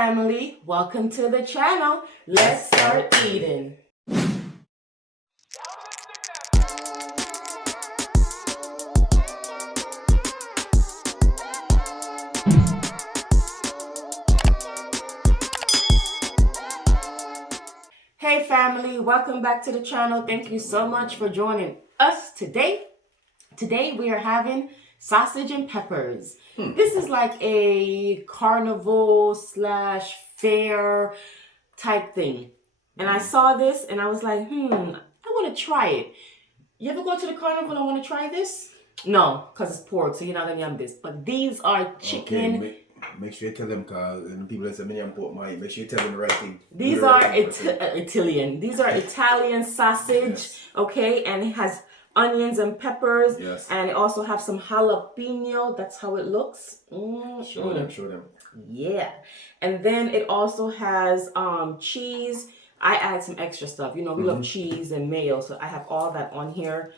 family, welcome to the channel. Let's start eating. Hey family, welcome back to the channel. Thank you so much for joining us today. Today we are having sausage and peppers. This is like a carnival slash fair type thing. And I saw this and I was like, I want to try it. You ever go to the carnival and want to try this? No, because it's pork, so you're not going to yum this. But these are chicken. Okay, make sure you tell them, because people that say many pork might. Make sure you tell them the right thing. These are Italian. These are Italian sausage, yes. Okay? And it has onions and peppers. Yes. And it also have some jalapeno. That's how it looks. Show them. Yeah. And then it also has cheese. I add some extra stuff. You know, we love cheese and mayo, so I have all that on here.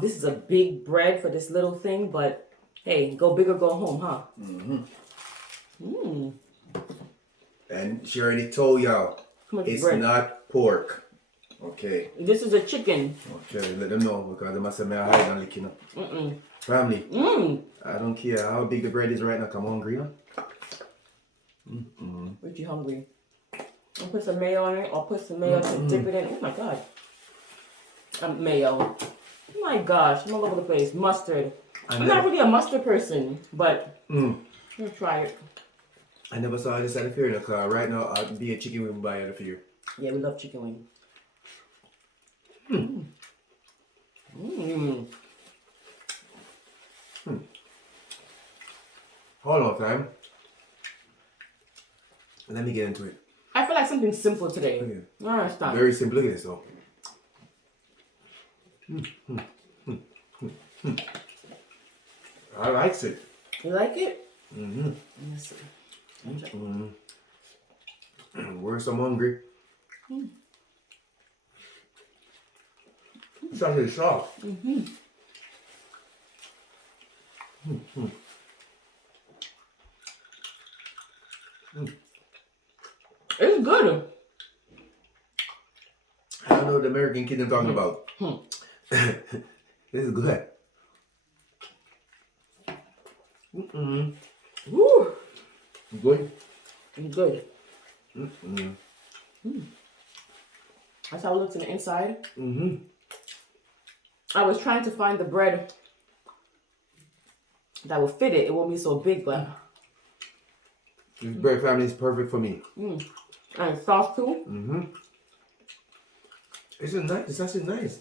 This is a big bread for this little thing, but hey, go big or go home, huh? And she already told y'all, it's bread? Not pork. Okay. This is a chicken. Okay, let them know, because they must have made a hide and licking up. Family, I don't care how big the bread is right now. Come on, Green. But you hungry? I'll put some mayo on it, or put some mayo to dip it in. Oh my god. Mayo. Oh my gosh, I'm all over the place. Mustard. I'm not really a mustard person, but we'll try it. I never saw this at the fair in the car. Right now, I'd be a chicken wing buy at the fair. Yeah, we love chicken wing. Hold on, fam. Let me get into it. I feel like something simple today. Okay. All right, stop. Very simple. Look at this, though. I like it. You like it? Let's see. Where's I'm hungry? It's actually soft. It's good. I don't know what the American kid I'm talking about. This is good. Woo. Good? Good. That's how it looks on the inside. I was trying to find the bread that will fit it. It won't be so big, but this bread, family, is perfect for me. And it's soft too. It's nice. It's actually nice.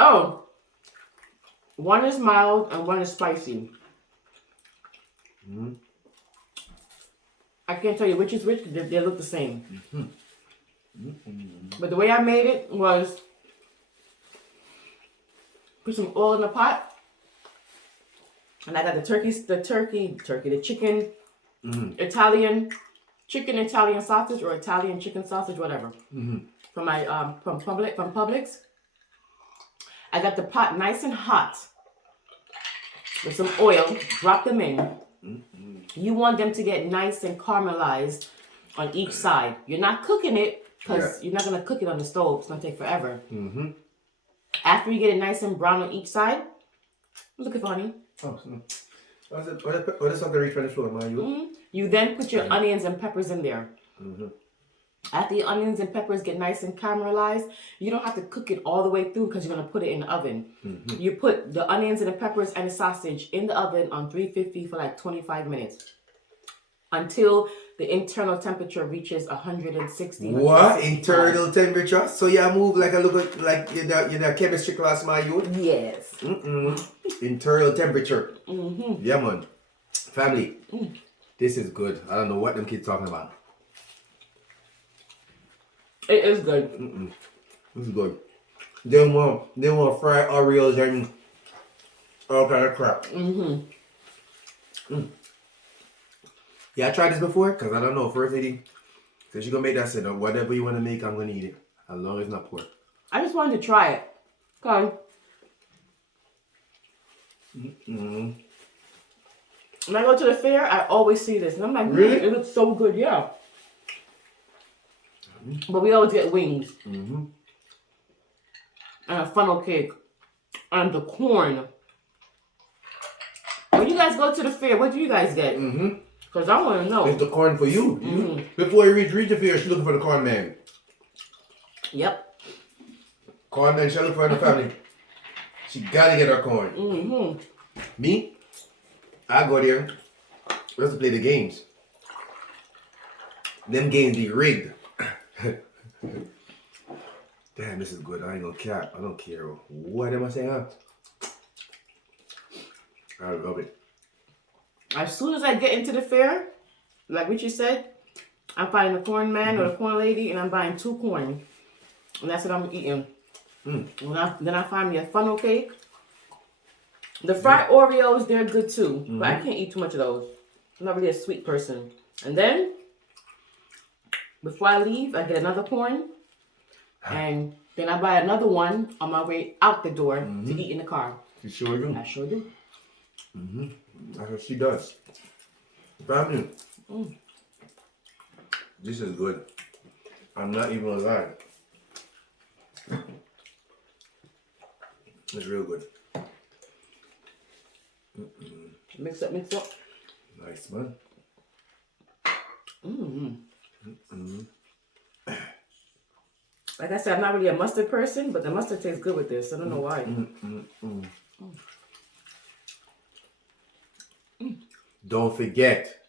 Oh, one is mild and one is spicy. I can't tell you which is which because they look the same. But the way I made it was put some oil in the pot, and I got the chicken, Italian sausage or Italian chicken sausage, whatever. From my from Publix. I got the pot nice and hot with some oil. Drop them in. You want them to get nice and caramelized on each side. You're not cooking it because you're not gonna cook it on the stove. It's gonna take forever. After you get it nice and brown on each side, look at honey. What is something reach on the floor, man? You then put your onions and peppers in there. After your onions and peppers get nice and caramelized, you don't have to cook it all the way through because you're going to put it in the oven. You put the onions and the peppers and the sausage in the oven on 350 for like 25 minutes until the internal temperature reaches 160. What? Internal temperature? So you move like a little bit like in the chemistry class, my youth? Yes. Internal temperature. Yeah, man. Family, this is good. I don't know what them kids talking about. It is good. This is good. They want fried Oreos and all kind of crap. Yeah, I tried this before because I don't know. First lady, so she gonna make that set up. Whatever you want to make, I'm gonna eat it as long as it's not pork. I just wanted to try it. Come on. When I go to the fair, I always see this. And I'm like, Really? it looks so good, yeah. But we always get wings. Mm-hmm. And a funnel cake. And the corn. When you guys go to the fair, what do you guys get? Mm-hmm. Because I want to know. It's the corn for you. Before you reach the fair, she's looking for the corn man. Yep. Corn man, she's looking for the family. She gotta get her corn. Mm-hmm. Me, I go there just to play the games. Them games be rigged. Damn, this is good. I ain't gonna cap. I don't care. What am I saying? Huh? I love it. As soon as I get into the fair, like Richie said, I'm buying the corn man or the corn lady, and I'm buying 2 corn. And that's what I'm eating. Then I find me a funnel cake. The fried Oreos, they're good too. But I can't eat too much of those. I'm not really a sweet person. And then, before I leave, I get another corn. And then I buy another one on my way out the door to eat in the car. You sure do? I sure do. That's what she does. Family. This is good. I'm not even gonna lie. It's real good. Mix up, mix up. Nice, man. Like I said, I'm not really a mustard person, but the mustard tastes good with this. I don't know why. Don't forget.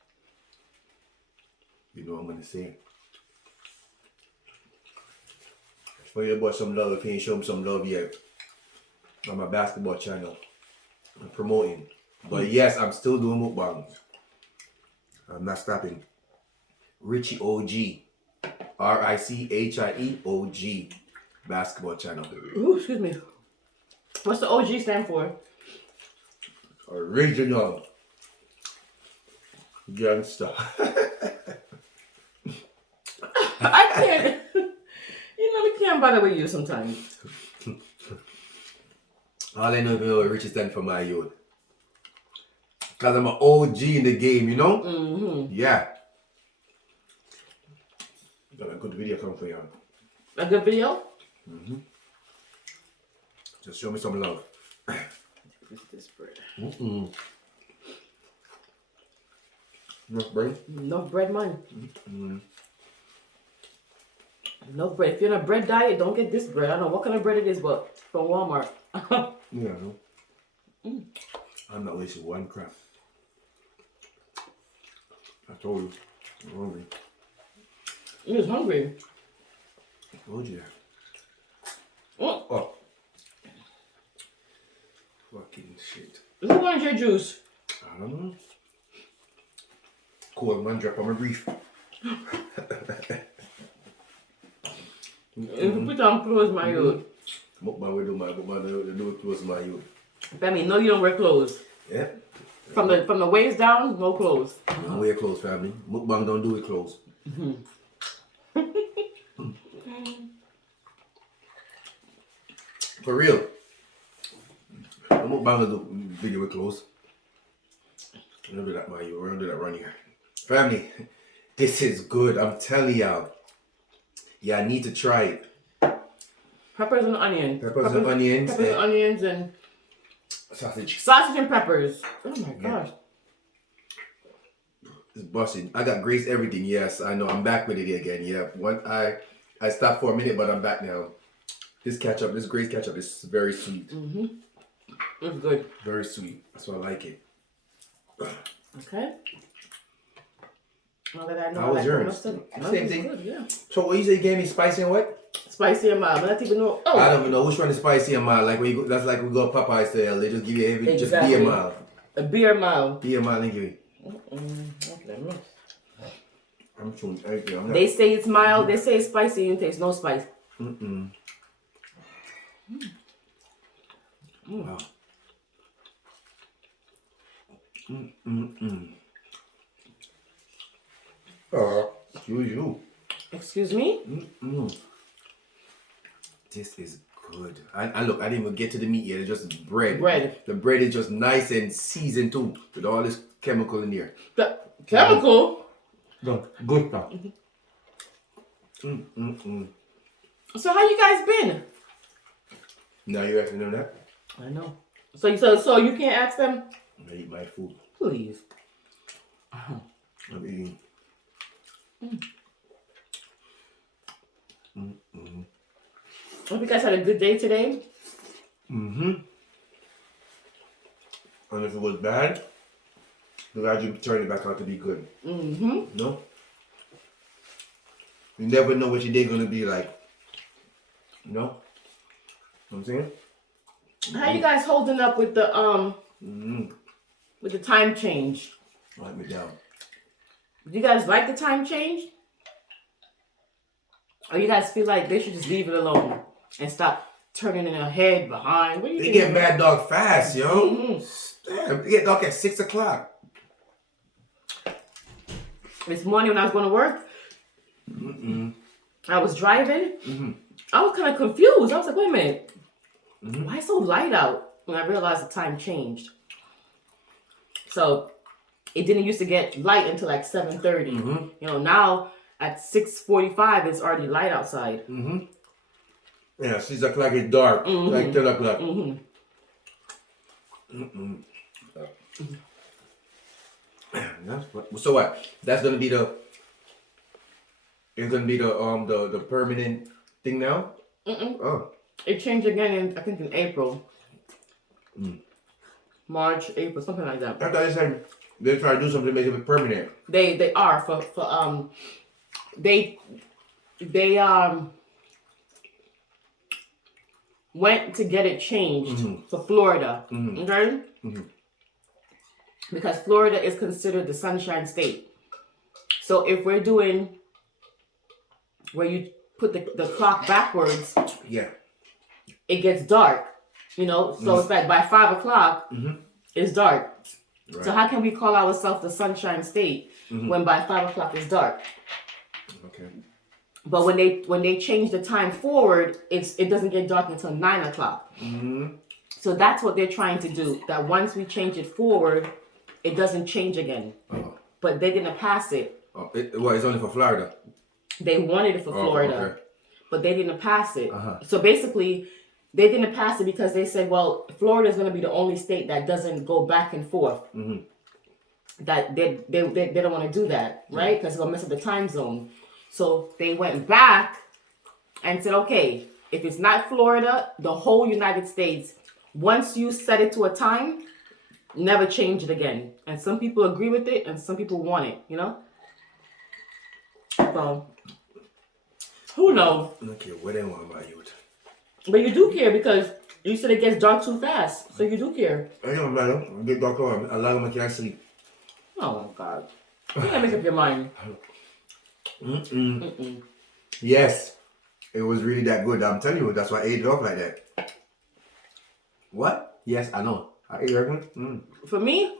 You know what I'm gonna say. Show your boy some love if he ain't show him some love yet. On my basketball channel. I'm promoting. But yes, I'm still doing mukbangs. I'm not stopping. Richie OG. RICHIE-OG. Basketball channel. Ooh, excuse me. What's the OG stand for? Original. Gangster. I can't. You know, we can't bother with you sometimes. All I know is Richie stand for my youth. Because I'm an OG in the game, you know? Yeah. Got a good video coming for you. A good video? Just show me some love. This bread. Enough bread? No bread, man. No bread. If you're on a bread diet, don't get this bread. I don't know what kind of bread it is, but from Walmart. Yeah, I know. I'm not wasting one crap. I told you. I'm hungry. You was hungry. I told you that. Oh, Oh. Fucking shit. who wants your juice? I don't know. Cold man drop on my brief. If you put on clothes, my youth. Mukbang we do my mukbang do close my youth. Family, no, you don't wear clothes. Yeah. From the waist down, no clothes. Don't wear clothes, family. Mukbang don't do it clothes. For real. The mukbang do video with clothes. We don't do that, my youth. We don't do that around here. Family, this is good. I'm telling y'all. Yeah, I need to try it. Peppers and onions. Peppers and onions. Peppers and onions and Sausage. sausage and peppers. Oh my gosh. It's busting. I got Grace everything. Yes, I know. I'm back with it again. Yeah. I stopped for a minute, but I'm back now. This ketchup, this Grace ketchup is very sweet. It's good. Very sweet. That's why I like it. Okay. Now that I know How was I like yours? mustard. Same thing. Good, yeah. So what you say you gave me spicy and what? Spicy and mild. I don't even know. Oh. I don't even know which one is spicy and mild. Like when you go, that's like we go to Popeye style. They just give you heavy, just Exactly. be a mild. A beer mild. Be a mild and give you. Okay, no. I'm chewing everything. I'm not. They say it's mild. They say it's spicy and it tastes no spice. Wow. Excuse you. Excuse me? This is good. And look, I didn't even get to the meat yet. It's just bread. Bread. The bread is just nice and seasoned too, with all this chemical in there. The chemical? The good stuff. So how you guys been? Now you have to know that. I know. So you can't ask them? I eat my food. Please. I'm eating. Hope you guys had a good day today. And if it was bad, I'm glad you turned it back out to be good. No? You never know what your day gonna be like. You know? Know what I'm saying? How you guys holding up with the with the time change? Write me down. Do you guys like the time change? Or you guys feel like they should just leave it alone and stop turning in ahead, behind? What do you They think? get mad dog fast, yo. Damn, they get dark at 6 o'clock. This morning when I was going to work, I was driving. I was kind of confused. I was like, wait a minute. Why so light out? When I realized the time changed. So it didn't used to get light until like 7:30. You know, now at 6:45 it's already light outside. Yeah, 6 o'clock is dark. Like 10 o'clock. So what? That's gonna be the. It's gonna be the permanent thing now. Oh. It changed again in I think in April, March, April, something like that. I thought you said they try to do something to make it permanent. They are for they went to get it changed for Florida. Okay. Because Florida is considered the Sunshine State. So if we're doing where you put the clock backwards, Yeah. it gets dark, you know. So it's like by 5 o'clock, it's dark. Right. So how can we call ourselves the Sunshine State when by 5 o'clock it's dark? Okay. But when they change the time forward, it doesn't get dark until 9 o'clock. So that's what they're trying to do. That once we change it forward, it doesn't change again. But they didn't pass it. It's only for Florida. They wanted it for Florida, okay. but they didn't pass it. So basically, they didn't pass it because they said, well, Florida is going to be the only state that doesn't go back and forth. That they don't want to do that, right? Because it's going to mess up the time zone. So they went back and said, okay, if it's not Florida, the whole United States, once you set it to a time, never change it again. And some people agree with it and some people want it, you know? So, who knows? I don't care what they want about you. But you do care because you said it gets dark too fast. So you do care. I don't matter. I get dark on. A lot of them can't sleep. Oh, God. You gotta make up your mind. Yes. It was really that good. I'm telling you, that's why I ate it off like that. What? Yes, I know. I ate everything. For me,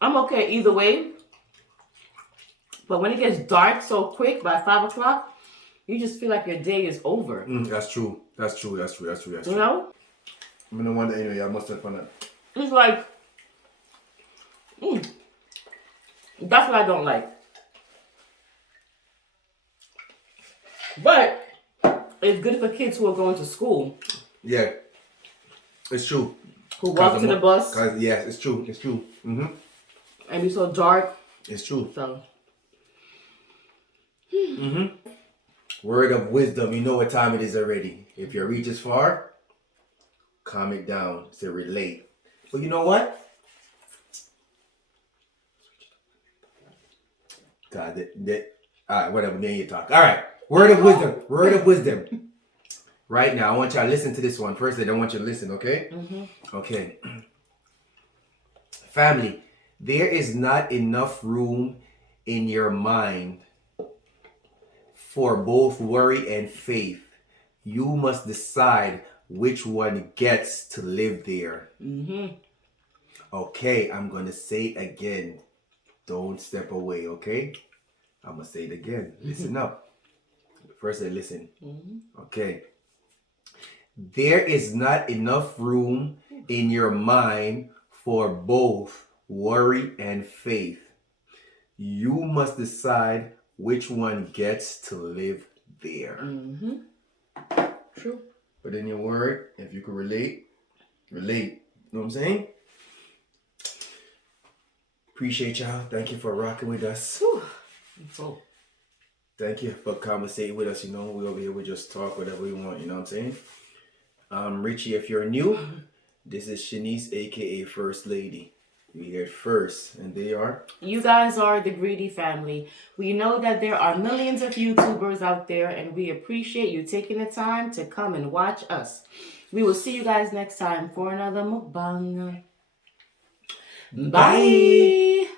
I'm okay either way. But when it gets dark so quick by 5 o'clock, you just feel like your day is over. That's true. That's true. You know? I'm no wonder anyway. I must have fun that. It's like, that's what I don't like. But it's good for kids who are going to school. Yeah, it's true. Who walk to the bus. Yes, it's true. It's true. And be so dark. It's true. So. Word of wisdom. You know what time it is already. If your reach is far, calm it down to relate. But you know what? God, all right, whatever. Then you talk. All right. Word of wisdom. Word of wisdom. Right now, I want y'all to listen to this one. First, I don't want you to listen, okay? Okay. Family, there is not enough room in your mind for both worry and faith. You must decide which one gets to live there. Okay, I'm going to say it again. Don't step away, okay? I'm going to say it again. Listen up. First, I listen. Okay. There is not enough room in your mind for both worry, and faith. You must decide which one gets to live there. Mm-hmm. True. But in your word, if you could relate. You know what I'm saying? Appreciate y'all. Thank you for rocking with us. Whew. Oh. Thank you for conversating with us. You know, we over here, we just talk whatever we want. You know what I'm saying? Richie, if you're new, this is Shanice, aka First Lady. We here first, and they are. You guys are the Greedy family. We know that there are millions of YouTubers out there, and we appreciate you taking the time to come and watch us. We will see you guys next time for another mukbang. Bye.